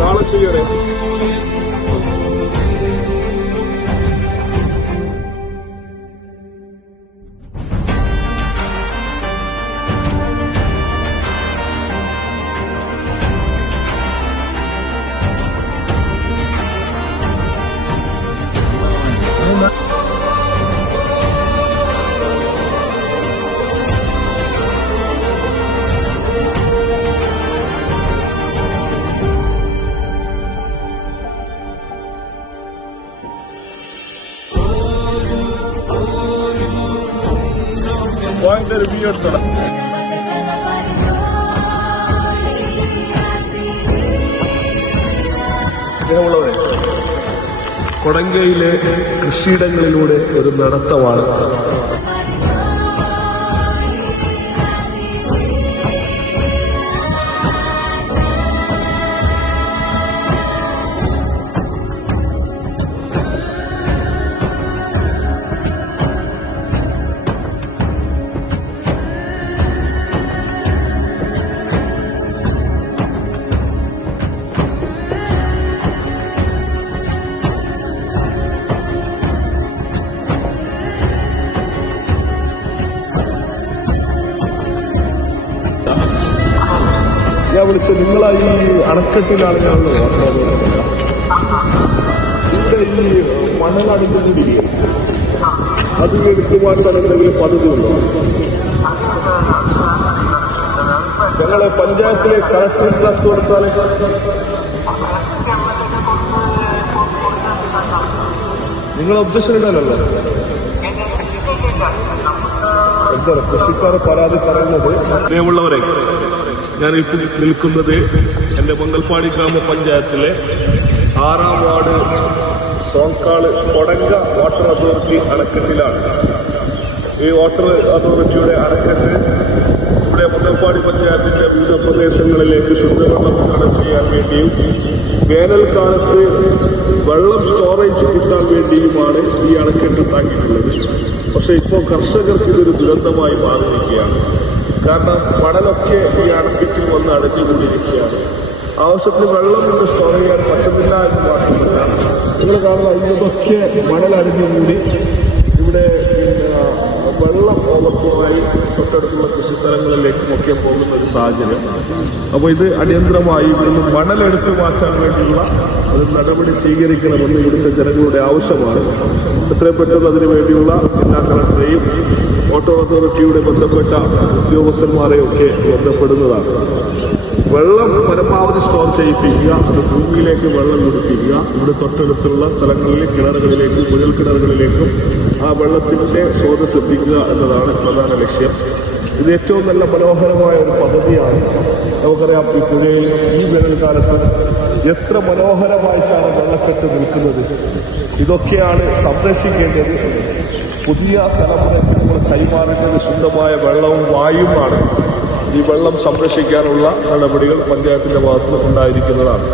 നാളെ ചെയ്യണേ. ഭയങ്കര വീഴ്ത്തണം. ഇങ്ങനെയുള്ളവരെ കൊടങ്കയിലെ കൃഷിയിടങ്ങളിലൂടെ ഒരു നടത്തമാണ്. ഞാൻ വിളിച്ച നിങ്ങളെ ഈ അണക്കെട്ടിലാണ് ഞാനുള്ളത്. ഇവിടെ ഈ മണലടിക്കുന്നില്ലേ, അത് എടുക്കുവാൻ എന്തെങ്കിലും പദ്ധതിയുണ്ടോ? ഞങ്ങളെ പഞ്ചായത്തിലെ കളക്ടറേറ്റ് കത്ത് കൊടുത്താൽ നിങ്ങൾ ഒബ്ജക്ഷൻ ഇടാനല്ലോ. എന്താണ് കൃഷിക്കാരെ പരാതി പറയുന്നത്? പ്രിയമുള്ളവരെ, ഞാനിപ്പോൾ നിൽക്കുന്നത് എന്റെ മംഗൽപാടി ഗ്രാമപഞ്ചായത്തിലെ 6ാം വാർഡ് സോങ്കാള് കൊടങ്ക വാട്ടർ അതോറിറ്റി അണക്കെട്ടിലാണ്. ഈ വാട്ടർ അതോറിറ്റിയുടെ അണക്കെട്ട് ഇവിടെ മംഗൽപാടി പഞ്ചായത്തിന്റെ വിവിധ പ്രദേശങ്ങളിലേക്ക് ശുദ്ധവെള്ളം വിതരണം ചെയ്യാൻ വേണ്ടിയും വേനൽക്കാലത്ത് വെള്ളം സ്റ്റോറേജ് കിട്ടാൻ വേണ്ടിയുമാണ് ഈ അണക്കെട്ട് ഉണ്ടാക്കിയിട്ടുള്ളത്. പക്ഷെ ഇപ്പോൾ കർഷകർക്ക് ഇതൊരു ദുരന്തമായി മാറിയിരിക്കുകയാണ്. കാരണം മണലൊക്കെ ഈ അണക്കെട്ടിൽ വന്ന് അടഞ്ഞുകൊണ്ടിരിക്കുകയാണ്. ആവശ്യത്തിന് വെള്ളം കൊണ്ട് സ്റ്റോർ ചെയ്യാൻ പറ്റുന്നില്ല എന്ന് മാത്രമല്ല, നിങ്ങൾ കാണുന്ന ഇതൊക്കെ മണലടിഞ്ഞുകൂടി ഇവിടെ വെള്ളം ഓവർഫ്ലോയായി തൊട്ടടുത്തുള്ള കൃഷി സ്ഥലങ്ങളിലേക്കുമൊക്കെ പോകുന്ന ഒരു സാഹചര്യം. അപ്പോൾ ഇത് അടിയന്തരമായി ഇവിടുന്ന് മണലെടുത്ത് മാറ്റാൻ വേണ്ടിയുള്ള ഒരു നടപടി സ്വീകരിക്കണമെന്ന് ഇവിടുത്തെ ജനങ്ങളുടെ ആവശ്യമാണ്. എത്രയും പെട്ടെന്ന് അതിനുവേണ്ടിയുള്ള ജില്ലാ കളക്ടറെയും വാട്ടർ അതോറിറ്റിയുടെ ബന്ധപ്പെട്ട ഉദ്യോഗസ്ഥന്മാരെയൊക്കെ ബന്ധപ്പെടുന്നതാണ്. വെള്ളം പരമാവധി സ്റ്റോർ ചെയ്യിപ്പിക്കുക, അത് ഭൂമിയിലേക്ക് വെള്ളം കൊടുപ്പിക്കുക. ഇവിടെ തൊട്ടടുത്തുള്ള സ്ഥലങ്ങളിൽ കിണറുകളിലേക്കും കുഴൽ കിണറുകളിലേക്കും ആ വെള്ളത്തിന്റെ സ്രോതസ് എത്തിക്കുക എന്നതാണ് പ്രധാന ലക്ഷ്യം. ഇത് ഏറ്റവും നല്ല മനോഹരമായ ഒരു പദ്ധതിയാണ്. നമുക്കറിയാം, ഈ പുഴയിൽ ഈ വേനൽക്കാലത്ത് എത്ര മനോഹരമായിട്ടാണ് വെള്ളക്കെട്ട് നിൽക്കുന്നത്. ഇതൊക്കെയാണ് സംരക്ഷിക്കേണ്ടത്. പുതിയ തലമുറയ്ക്ക് നമ്മൾ കൈമാറേണ്ടത് ശുദ്ധമായ വെള്ളവും വായുവുമാണ്. ഈ വെള്ളം സംരക്ഷിക്കാനുള്ള നടപടികൾ പഞ്ചായത്തിന്റെ ഭാഗത്ത് ഉണ്ടായിരിക്കുന്നതാണ്.